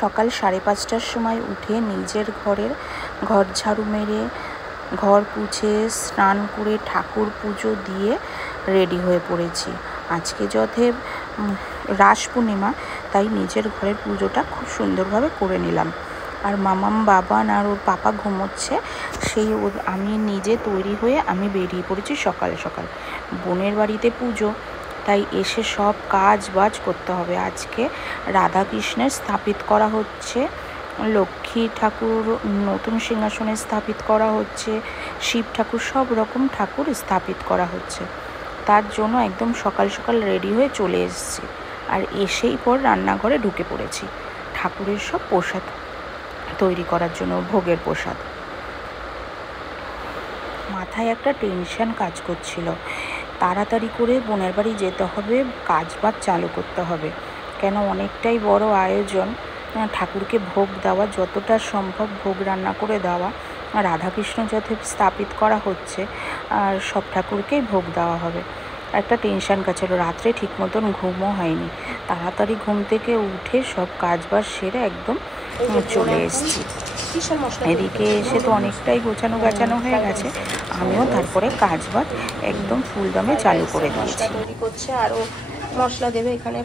সকাল 5:30টার সময় উঠে নিজের ঘর ঝাড়ু মেরে ঘর পুছে স্নান করে ঠাকুর পুজো দিয়ে রেডি হয়ে পড়েছি। আজকে যথেব রাস পূর্ণিমা, তাই নিজের ঘরের পুজোটা খুব সুন্দরভাবে করে নিলাম। আর মামাম বাবান আর ওর পাপা ঘুমোচ্ছে, আমি নিজে তৈরি হয়ে আমি বেরিয়ে পড়েছি সকাল সকাল। বোনের বাড়িতে পুজো, তাই এসে সব কাজ বাজ করতে হবে। আজকে রাধাকৃষ্ণের স্থাপিত করা হচ্ছে, লক্ষ্মী ঠাকুর নতুন সিংহাসনে স্থাপিত করা হচ্ছে, শিব ঠাকুর, সব রকম ঠাকুর স্থাপিত করা হচ্ছে। তার জন্য একদম সকাল সকাল রেডি হয়ে চলে এসেছি। আর এসেই পর রান্নাঘরে ঢুকে পড়েছি ঠাকুরের সব প্রসাদ তৈরি করার জন্য, ভোগের প্রসাদ। মাথায় একটা টেনশন কাজ করছিল, তাড়াতাড়ি করে বোনের বাড়ি যেতে হবে, কাজ বাজ চালু করতে হবে, কেন অনেকটাই বড় আয়োজন। ঠাকুরকে ভোগ দেওয়া, যতটা সম্ভব ভোগ রান্না করে দেওয়া। রাধাকৃষ্ণ যাতে স্থাপিত করা হচ্ছে, আর সব ঠাকুরকেই ভোগ দেওয়া হবে। একটা টেনশন কাজ ছিল, রাত্রে ঠিক মতন ঘুমও হয়নি। তাড়াতাড়ি ঘুম থেকে উঠে সব কাজ বাজ সেরে একদম চলে এসেছি। এদিকে এসে তো অনেকটাই গোছানো গাছানো হয়ে গেছে, আমিও তারপরে কাজ বাজ একদম ফুলদমে চালু করে দিয়েছি। তৈরি করছে, আরও মশলা দেবে। এখানে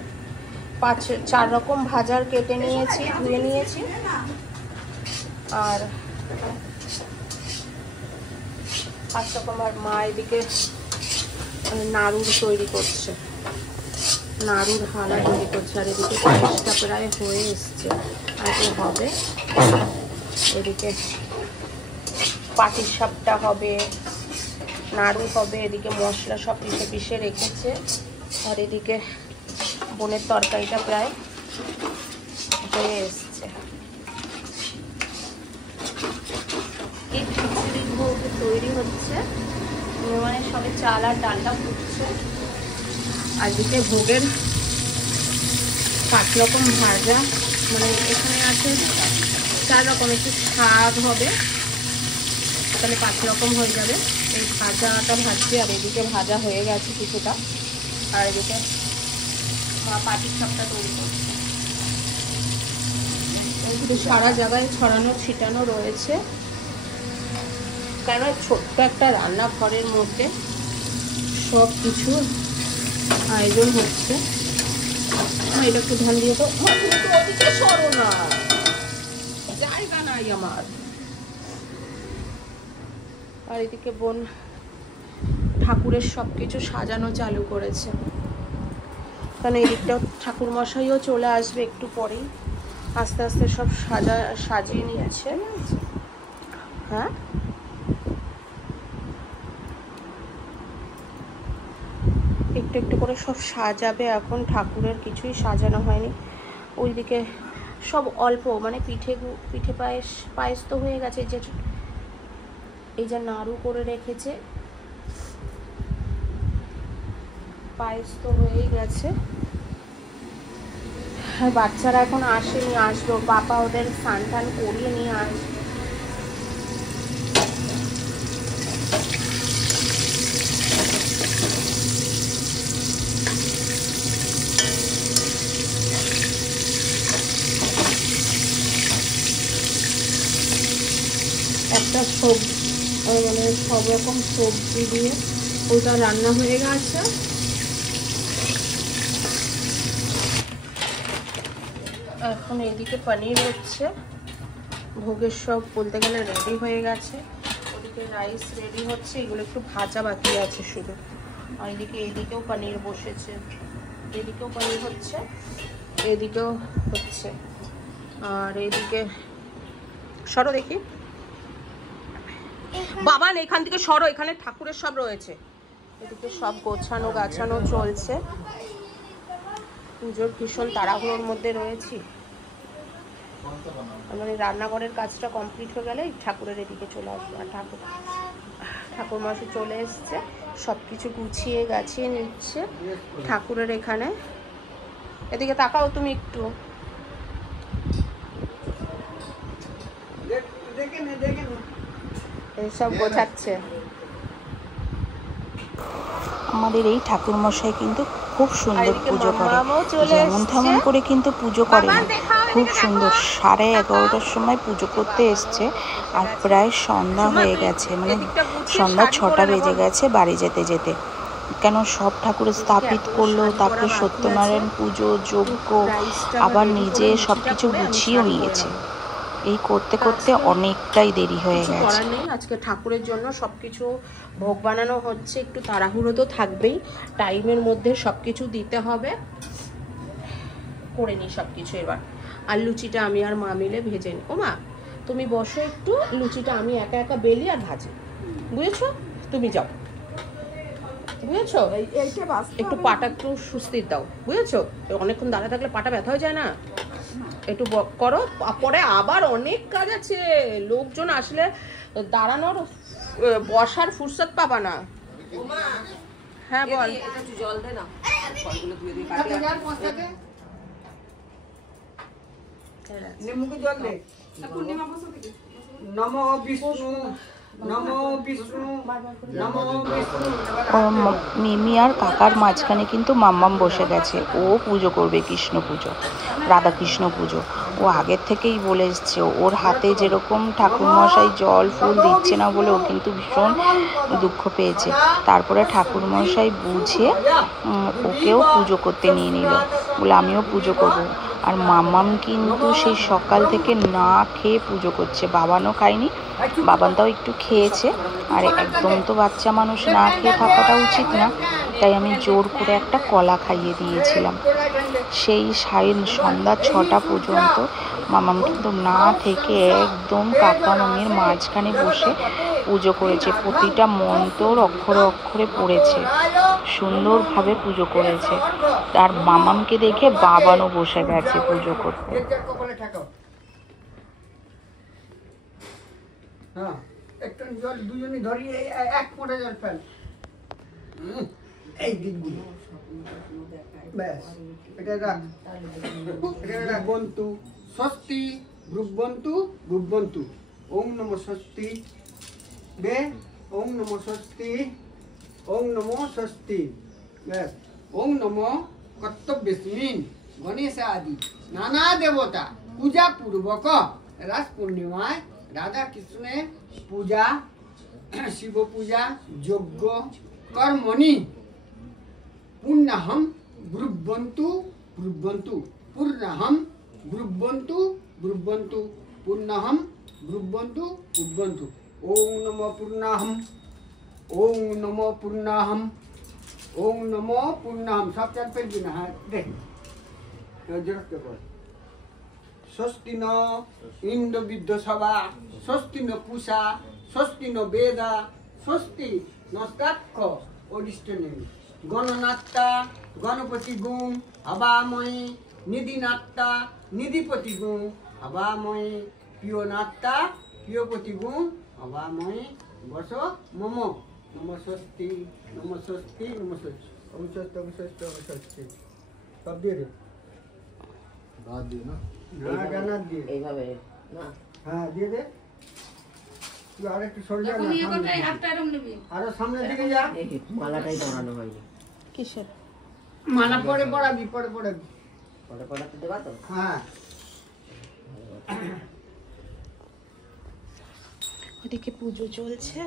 4 রকম ভাজার কেটে নিয়েছি, ধুয়ে নিয়েছি। আর 5 রকম। আর মা এদিকে নাড়ুর তৈরি করছে, নাড়ুর হালা তৈরি করছে। আর এদিকে পায়েসটা প্রায় হয়ে এসছে, আর হবে। এদিকে পাটিসাপটা হবে, নাড়ু হবে, এদিকে মশলা সব পিষে পিষে রেখেছে। আর এদিকে বোনের তরকারিটা প্রায় হয়ে এসছে। এই খিচুড়ি ভোগ তৈরি হচ্ছে, মানে সবে চাল আর ডালটা ফুটছে। আর এদিকে ভোগের 5 রকম ভাজা, মানে এখানে আছে 4 রকম। একটু শাক হবে, তাহলে 5 রকম হয়ে যাবে। এই ভাজাটা ভাজছে, আর এদিকে ভাজা হয়ে গেছে কিছুটা। আর এদিকে মা পাটিসাপটা তৈরি করছে। এইদিকে সারা জায়গায় ছড়ানো ছিটানো রয়েছে, কেন ছোট্ট একটা রান্নাঘরের মধ্যে সব কিছু আয়োজন হচ্ছে। এটা একটু ধ্যান দিয়ে তো, ওদিকে সরো না, জায়গা নাই আমার। আর এদিকে বোন ঠাকুরের সব কিছু সাজানো চালু করেছে, কারণ এদিকটা ঠাকুর মশাইও চলে আসবে একটু পরেই। আস্তে আস্তে সব সাজিয়ে নিচ্ছে। হ্যাঁ, একটু একটু করে সব সাজাবে এখন। ঠাকুরের কিছুই সাজানো হয়নি। ওইদিকে সব অল্প, মানে পিঠে পায়েস তো হয়ে গেছে। এই যে নাড়ু করে রেখেছে, পায়েস তো হয়েই গেছে। আর বাচ্চারা এখন আসেনি, আসলো। পাপা ওদের স্নান টান করিয়ে নিয়ে আসবে। একটা সবজি, মানে সব রকম সবজি দিয়ে ওটা রান্না হয়ে গেছে। এখন এদিকে পনির হচ্ছে, ভোগের সব বলতে গেলে রেডি হয়ে গেছে। ওদিকে রাইস রেডি হচ্ছে, এগুলো একটু ভাজা বাকি আছে শুধু। আর এদিকেও পনির বসেছে, এদিকেও পনির হচ্ছে, এদিকেও হচ্ছে। আর এদিকে সরো দেখি বাবা, এখান থেকে সরো, এখানে ঠাকুরের সব রয়েছে। এদিকে সব গোছানো গাছানো চলছে। পুজোর ভীষণ তাড়াহুড়োর মধ্যে রয়েছি। মানে রান্নাঘরের কাজটা কমপ্লিট হয়ে গেলে ঠাকুরের এদিকে চলে আসবে। আর ঠাকুর মশাই চলে এসছে, সব কিছু গুছিয়ে গাছিয়ে নিচ্ছে ঠাকুরের এখানে। এদিকে তাকাও তুমি একটু, এইসব গোছাচ্ছে। আমাদের এই ঠাকুরমশাই কিন্তু খুব সুন্দর পুজো করে, যেমন তেমন করে কিন্তু পুজো করে না, খুব সুন্দর। 11:30টার সময় পুজো করতে এসছে, আর প্রায় সন্ধ্যা হয়ে গেছে, মানে সন্ধ্যা 6টা বেজে গেছে বাড়ি যেতে যেতে। কেন সব ঠাকুর স্থাপিত করলো, তারপরে সত্যনারায়ণ পুজো, যজ্ঞ, আবার নিজে সব কিছু গুছিয়েও নিয়েছে। এই করতে করতে অনেকটাই দেরি হয়ে গেছে। আজকে ঠাকুরের জন্য সবকিছু ভোগ বানানো হচ্ছে, একটু তাড়াহুড়ো তো থাকবেই, টাইমের মধ্যে সবকিছু দিতে হবে। করে নিই সবকিছু এবার। আর লুচিটা আমি আর মা মিলে ভেজে নিই। ও মা, তুমি বসো একটু, লুচিটা আমি একা একা বেলি আর ভাজি, বুঝেছো? তুমি যাও, বুঝেছো? একটু পাটা একটু সুস্থির দাও, বুঝেছো? অনেকক্ষণ দাঁড়া থাকলে পাটা ব্যথা হয়ে যায় না, একটু করো। পরে আবার অনেক কাজ আছে, লোকজন আসলে দাঁড়ানোর বসার ফুরসত পাবা না। হ্যাঁ বল। জল দে না, নমো বিষ্ণু নমো বিষ্ণু নমো বিষ্ণু। মিমি আর কাকার মাঝখানে কিন্তু মাম্মাম বসে গেছে, ও পুজো করবে কৃষ্ণ পুজো, রাধা কৃষ্ণ পুজো। ও আগের থেকেই বলে এসছে, ওর হাতে যেরকম ঠাকুরমশাই জল ফুল দিচ্ছে না বলে ও কিন্তু ভীষণ দুঃখ পেয়েছে। তারপরে ঠাকুরমশাই বুঝে ওকেও পুজো করতে নিয়ে নিল, বলে আমিও পুজো করব। আর মাম্মাম কিন্তু সেই সকাল থেকে না খেয়ে পুজো করছে, বাবানও খায়নি, বাবানটাও একটু খেয়েছে। আর একদম তো বাচ্চা মানুষ না খেয়ে থাকাটা উচিত না, তাই আমি জোর করে একটা কলা খাইয়ে দিয়েছিলাম। সেই সন্ধ্যা 6টা পর্যন্ত মামাম কিন্তু না থেকে একদম কাকা মামির মাঝখানে বসে পুজো করেছে, প্রতিটা মন্ত্র অক্ষরে অক্ষরে পড়েছে, সুন্দরভাবে পুজো করেছে। আর মামামকে দেখে বাবানও বসে গেছে পুজো করতে। হ্যাঁ, একটু জল দুজনে ধরি, এক ফোঁটা জল ফেল, এই দিকগুলো ব্যাস। এটা রাখ, এটা রাখ। বন্তু স্বস্তি ভ্রুবন্তু ভ্রুবন্তু। ওম নমঃ স্বস্তি বে, ওম নমঃ স্বস্তি, ওম নমঃ স্বস্তি, ব্যাস। ওম নমঃ কর্তব্যস্মিন গণেশ আদি নানা দেবতা পূজা পূর্বক রাস পূর্ণিমায় রাধা কৃষ্ণের পূজা, শিব পূজা, যজ্ঞ কর্মণি পুণ্যহম ব্রুবন্তু ব্রুবন্তু পূর্ণহম ব্রুবন্তু ব্রুবন্তু পুণ্যহম ব্রুবন্তু ব্রুবন্তু। ওম নমঃ পূর্ণহম, ওম নমঃ পূর্ণহম, ওম নমঃ পূর্ণহম। সব চার পেলবি না? হ্যাঁ দেখ, জোরতে বল। স্বস্তি ন ইন্দ্র বিদ্যসভা, স্বস্তি ন পূষা, স্বস্তি ন বেদা, স্বস্তি নস্তাক্ষ অরিষ্টনেমি। গণনাত্তা গণপতি গুণ হবাময়ী, নিধিনাত্তা নিধিপতি গুণ হবাময়ী, প্রিয়নাত্তা প্রিয়পতি গুণ হবাময়ী। বস মম নম স্বস্তি নম স্বস্তি নম স্বস্তি। অবস্বস্তি অবস্বস্তি অবস্বস্তি। সব দিয়ে দে, বাদ দিও না, গানা দিয়ে এইভাবে না, হ্যাঁ দিয়ে দে। তুই আর একটু সরে যা না, আরো সামনের দিকে যা। মালাটাই পরানো হয়নি। কিসের মালা পরে পড়াবি, পরে পড়াবি, পরে পড়াতে দেবা তো? হ্যাঁ। ওদিকে পুজো চলছে,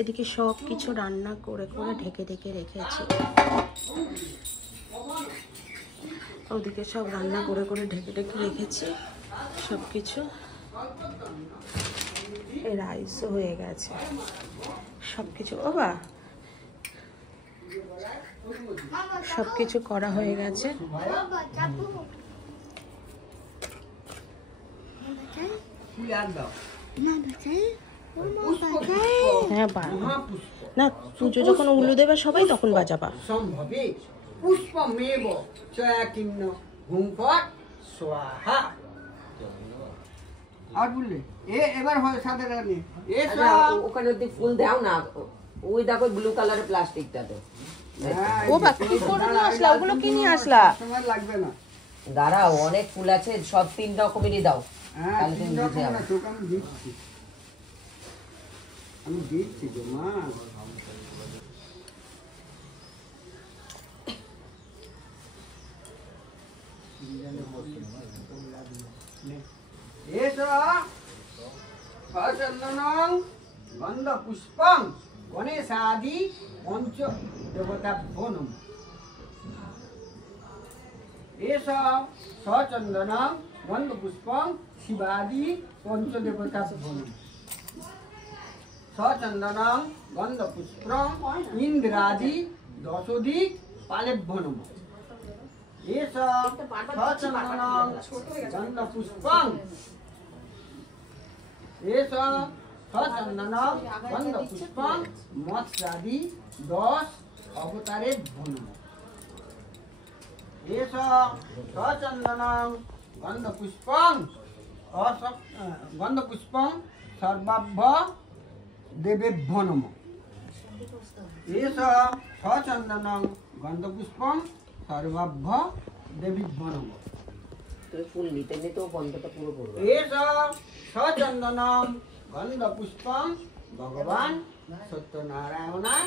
এদিকে সব কিছু রান্না করে করে ঢেকে ঢেকে রেখেছি। ওদিকে সব রান্না করে করে ঢেকে ঢেকে রেখেছি সব কিছু। এই রাইসও হয়ে গেছে সব কিছু। বাবা সব কিছু করা হয়ে গেছে। হ্যাঁ না, পুজো যখন উলু দেবে সবাই তখন বাজাবা। সম্ভবে পুষ্পমেব চয়াকিন্ন হুমফট স্বাহা। আর বললে এবার হয় সাদা রানী। ওখানে যদি ফুল দাও না, ওই দেখো ব্লু কালারের প্লাস্টিকটাতে। ও বা কি করে নিয়ে আসলা? ওগুলো কি নিয়ে আসলা? সময় লাগবে না, দাঁড়াও, অনেক ফুল আছে, সব 3 রকমেরই দাও। হ্যাঁ তাহলে তুমি বুঝে যাবে। তোকে আমি দিচ্ছি গো মা। চন্দনং গন্ধ পুষ্পং গণেশাদি পঞ্চ দেবতাভ্যো নমঃ। এষ সচন্দনং গন্ধ পুষ্পং শিবাদি পঞ্চ দেবতাভ্যো নমঃ। সচন্দনং গন্ধ পুষ্পং ইন্দ্রাদি দশোদিক পালেভ্যো নমঃ। এষ সচন্দনং গন্ধ পুষ্পং এষ সচন্দনং গন্ধ পুষ্পং মৎস্যাদি 10 অবতারেভ্যো নমঃ। এষ সচন্দনং গন্ধ পুষ্পং সর্বাভ্য দেবেভ্যো নমঃ। এষ সচন্দনং গন্ধ পুষ্পং সর্বাভ্য দেবীভ্যো নমঃ। ফুল নিতে নিতেও গন্ধটা পুরো করবে। এষ সচন্দনং গন্ধ পুষ্পং ভগবান সত্যনারায়ণায়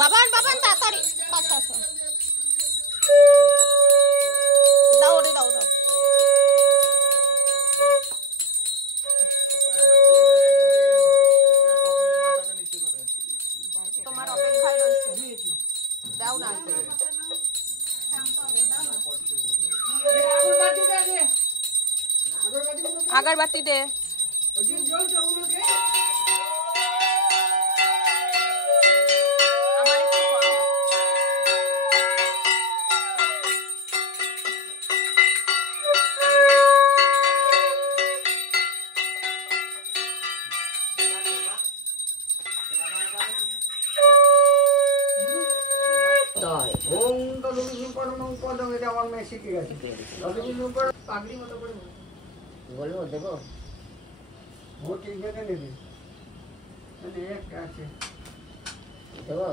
বাবান তাড়াতাড়ি দাও রে দাও দাও। তোমার অপেক্ষায় রয়েছে, দাও না। আগরবাতি দে। আমার মেয়ে শিখে গেছে। বলবো দেবো ঠিক বেঁধে নেবে একটা আছে দেবো।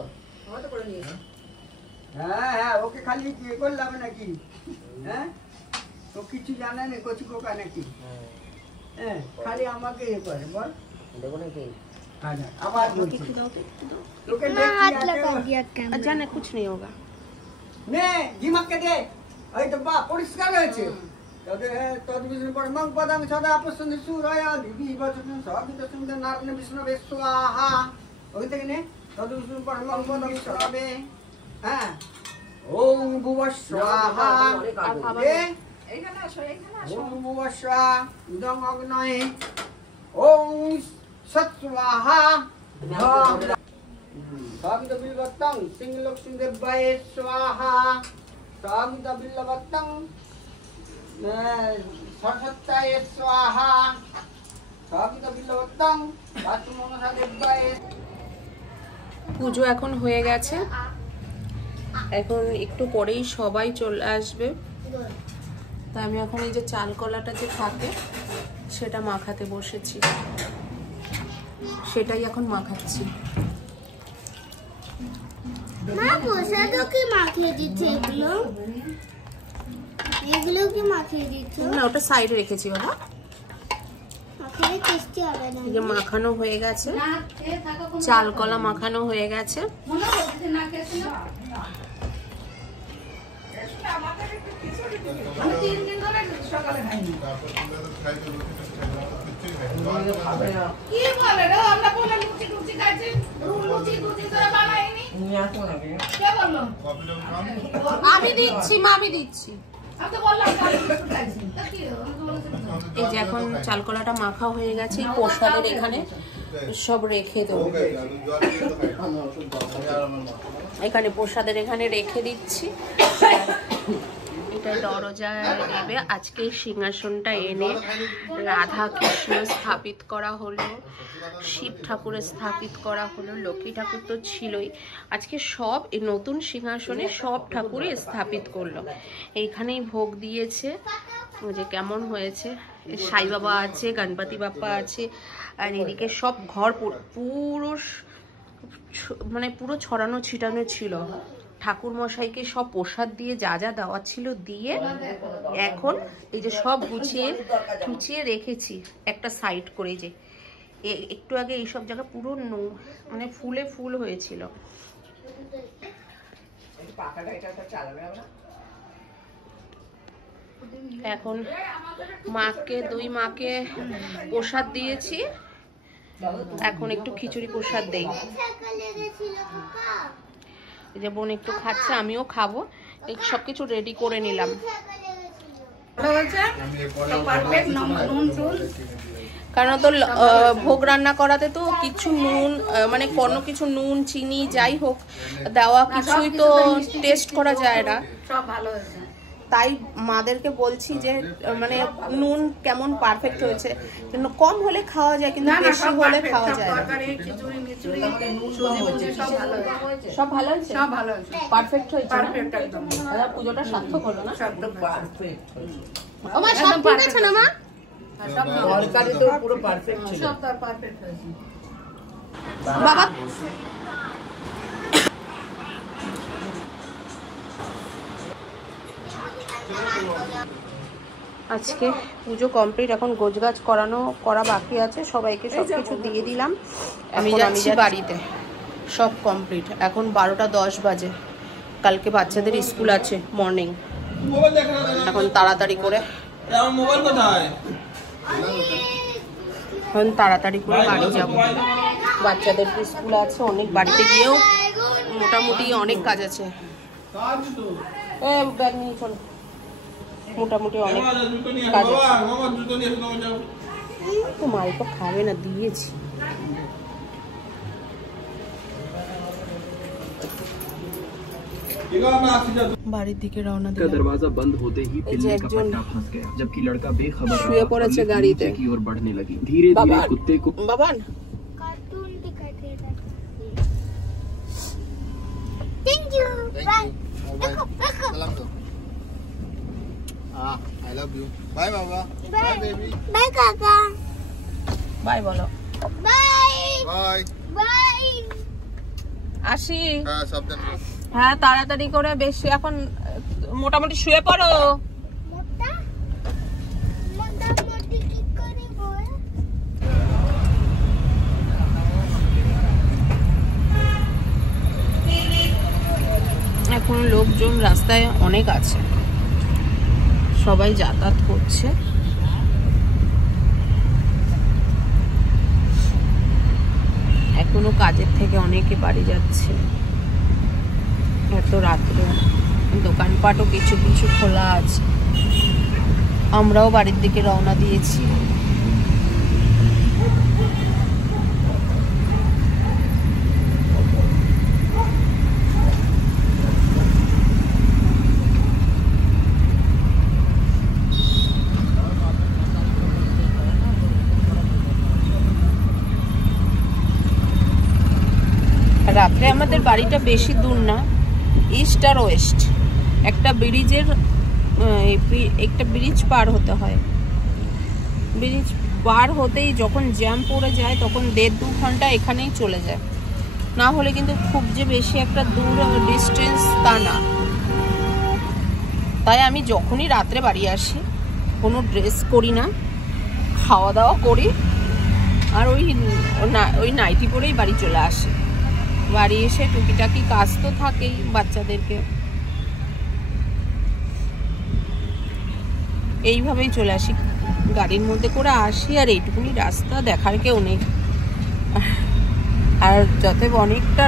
হ্যাঁ হ্যাঁ, ওকে খালি ইয়ে করলাম নাকি? হ্যাঁ, তো কিছু জানে না কচি পোকা নাকি? হ্যাঁ, খালি আমাকে ইয়ে করে বল দেবো নাকি? আবার বলছি তোকে अच्छा नहीं कुछ नहीं होगा। নে ঝিমাকে দে। এই তো বা পরিষ্কার হয়েছে। তদ্বিষ্ণু পরমং পদং সদা প্রসন্ন সুরায় দিবি বচন সবিত সুন্দর নারায়ণ বিষ্ণু বেস্বাহা। ওই থেকে নে তদ্বিষ্ণু পরমং পদং সবে। হ্যাঁ, ওম ভুবঃ স্বাহা। এইখানে আসো, ওম ভুবঃ স্বাহা ইদং অগ্নয়ে ওম সৎস্বাহা। সবিত বিলবত্তং সিংলক্ষ্মী দেবায় স্বাহা। সবিত বিলবত্তং সরস্বত্যায় স্বাহা। সবিত বিলবত্তং বাচু মনসা দেবায়। পুজো এখন হয়ে গেছে, এখন একটু পরেই সবাই চলে আসবে। তা আমি এখন এই যে চাল কলাটা যে থাকে সেটা মাখাতে বসেছি, সেটাই এখন মাখাচ্ছি। মা প্রসাদও কি মাখিয়ে দিচ্ছে? এগুলো কি মাখিয়ে দিচ্ছে? না, ওটা সাইডে রেখেছি বাবা। টেস্টি হবে না। এই যে মাখানো হয়ে গেছে, চাল কলা মাখানো হয়ে গেছে। আমি দিচ্ছি মা, আমি দিচ্ছি। এই যে এখন চালকলাটা মাখা হয়ে গেছে, প্রসাদের এখানে সব রেখে দেবো। এখানে প্রসাদের এখানে রেখে দিচ্ছি। এটা দরজায় দেবে। আজকে সিংহাসনটা এনে রাধা কৃষ্ণ স্থাপিত করা হলো, শিব ঠাকুরের স্থাপিত করা হলো, লক্ষ্মী ঠাকুর তো ছিলই। আজকে সব এই নতুন সিংহাসনে সব ঠাকুরই স্থাপিত করলো। এইখানেই ভোগ দিয়েছে। যে কেমন হয়েছে, সাই বাবা আছে, গণপতি বাপ্পা আছে, আর এদিকে সব ঘর পুরো মানে পুরো ছড়ানো ছিটানো ছিল। ঠাকুর মশাইকে সব প্রসাদ দিয়ে যা যা দেওয়া ছিল দিয়ে এখন এই যে সব গুছিয়ে রেখেছি একটা সাইড করে। যে একটু আগে এইসব জায়গা পুরো মানে ফুলে ফুল হয়েছিল। এখন মাকে, দুই মাকে প্রসাদ দিয়েছি, এখন একটু খিচুড়ি প্রসাদ দেই। এই যে বোন একটু খাচ্ছে, আমিও খাবো। এই সবকিছু রেডি করে নিলাম। কারণ তো ভোগ রান্না করাতে তো কিছু নুন মানে কোনো কিছু নুন চিনি যাই হোক দেওয়া কিছুই তো টেস্ট করা যায় না। সব ভালো হয়েছে। তাই মাদেরকে বলছি যে মানে নুন কেমন পারফেক্ট হয়েছে, কিন্তু কম হলে খাওয়া যায় কিন্তু বেশি হলে খাওয়া যায় না। সব ভালো হয়েছে, সব ভালো হয়েছে, পারফেক্ট হয়েছে, পারফেক্ট একদম। দাদা পুজোটা সার্থক হলো না? সব পারফেক্ট। আমার সব ঠিক আছে না মা? সব তরকারি তো পুরো পারফেক্ট ছিল, সব তার পারফেক্ট হয়েছে বাবা। আজকে পুজো কমপ্লিট, এখন গোছগাছ করা বাকি আছে। সবাইকে সবকিছু দিয়ে দিলাম। আমি যাচ্ছি বাড়িতে, সব কমপ্লিট। এখন 12টা 10 বাজে। কালকে বাচ্চাদের স্কুল আছে মর্নিং। এখন তাড়াতাড়ি করে বাড়ি যাব। বাচ্চাদের স্কুল আছে, অনেক বাড়িতে গিয়েও মোটামুটি অনেক কাজ আছে। ব্যাগ নিয়ে চলো, মোটামুটি অনেক কাজ আছে। তো মাই তো খাবে না, দিয়েছি। বাড়ির দিকে রওনা দিলাম। दरवाजा बंद होते ही बिल्ली का पट्टा फंस गया, जबकि लड़का बेखबर শুয়ে পড়েছে গাড়িতে की ओर बढ़ने लगी। धीरे-धीरे कुत्ते को বাবান कार्टून दिखाई दे रहा है। Thank you, bye. देखो देखो, सलाम दो। I love you. बाय बाबा। बाय बेबी, बाय काका, বাই বলো। Bye bye. बाय। আসি। हां सावधान। হ্যাঁ তাড়াতাড়ি করে, বেশি এখন মোটামুটি শুয়ে পড়ো। মোটা মোটামুটি কি করে বল? এখন লোকজন রাস্তায় অনেক আছে, সবাই যাতায়াত করছে। এখনো কাজের থেকে অনেকে বাড়ি যাচ্ছে। এত রাত্রে দোকানপাটও কিছু কিছু খোলা আছে। আমরাও বাড়ির দিকে রওনা দিয়েছি। রাত্রে আমাদের বাড়িটা বেশি দূর না, ইস্ট আর ওয়েস্ট। একটা ব্রিজ পার হতে হয়। ব্রিজ পার হতেই যখন জ্যাম পড়ে যায় তখন 1.5-2 ঘন্টা এখানেই চলে যায়। না হলে কিন্তু খুব যে বেশি একটা দূর ডিস্টেন্স তা না। তাই আমি যখনই রাত্রে বাড়ি আসি কোনো ড্রেস করি না, খাওয়া দাওয়া করি, আর ওই নাইটি পরেই বাড়ি চলে আসে। বাড়ি এসে টুকিটাকি কাজ তো থাকেই বাচ্চাদেরকে, এইভাবেই চলে আসি, গাড়ির মধ্যে করে আসি। আর এইটুকুনি রাস্তা, দেখার কেউ নেই। আর যতএব অনেকটা